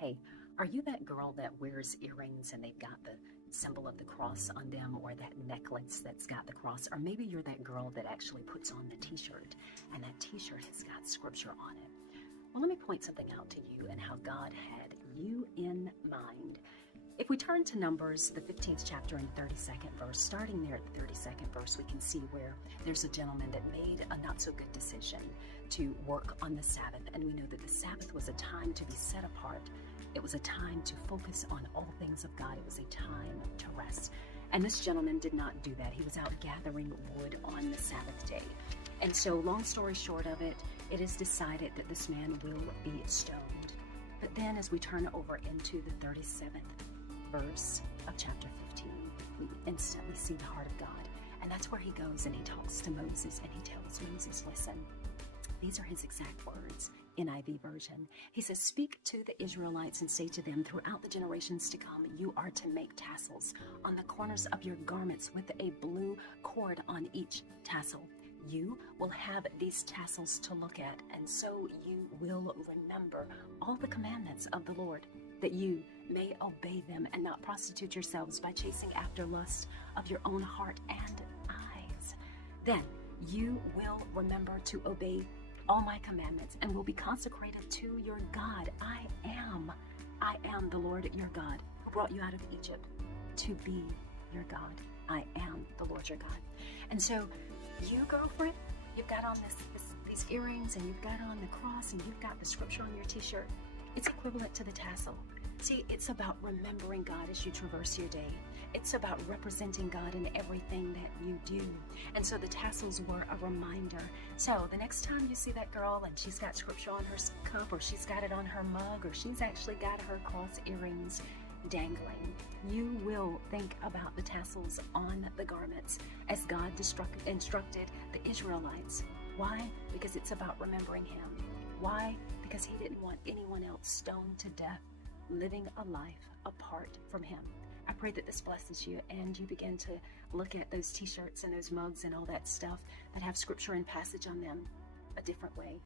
Hey, are you that girl that wears earrings and they've got the symbol of the cross on them, or that necklace that's got the cross? Or maybe you're that girl that actually puts on the t-shirt and that t-shirt has got scripture on it. Well, let me point something out to you and how God had you in mind. If we turn to Numbers, the 15th chapter and 32nd verse, starting there at the 32nd verse, we can see where there's a gentleman that made a not so good decision to work on the Sabbath. And we know that the Sabbath was a time to be set apart. It was a time to focus on all things of God. It was a time to rest. And this gentleman did not do that. He was out gathering wood on the Sabbath day. And so, long story short of it, it is decided that this man will be stoned. But then as we turn over into the 37th verse of chapter 15, we instantly see the heart of God. And that's where he goes and he talks to Moses and he tells Moses, listen, these are his exact words, NIV version. He says, speak to the Israelites and say to them, throughout the generations to come, you are to make tassels on the corners of your garments with a blue cord on each tassel. You will have these tassels to look at, and so you will remember all the commandments of the Lord, that you may obey them and not prostitute yourselves by chasing after lust of your own heart and eyes. Then you will remember to obey all my commandments and will be consecrated to your God. I am the Lord your God who brought you out of Egypt to be your God. I am the Lord your God. And so you, girlfriend, you've got on these earrings and you've got on the cross and you've got the scripture on your t-shirt. It's equivalent to the tassel. See, it's about remembering God as you traverse your day. It's about representing God in everything that you do. And so the tassels were a reminder. So the next time you see that girl and she's got scripture on her cup, or she's got it on her mug, or she's actually got her cross earrings dangling, you will think about the tassels on the garments as God instructed the Israelites. Why? Because it's about remembering him. Why? Because he didn't want anyone else stoned to death living a life apart from him. I pray that this blesses you and you begin to look at those t-shirts and those mugs and all that stuff that have scripture and passage on them a different way.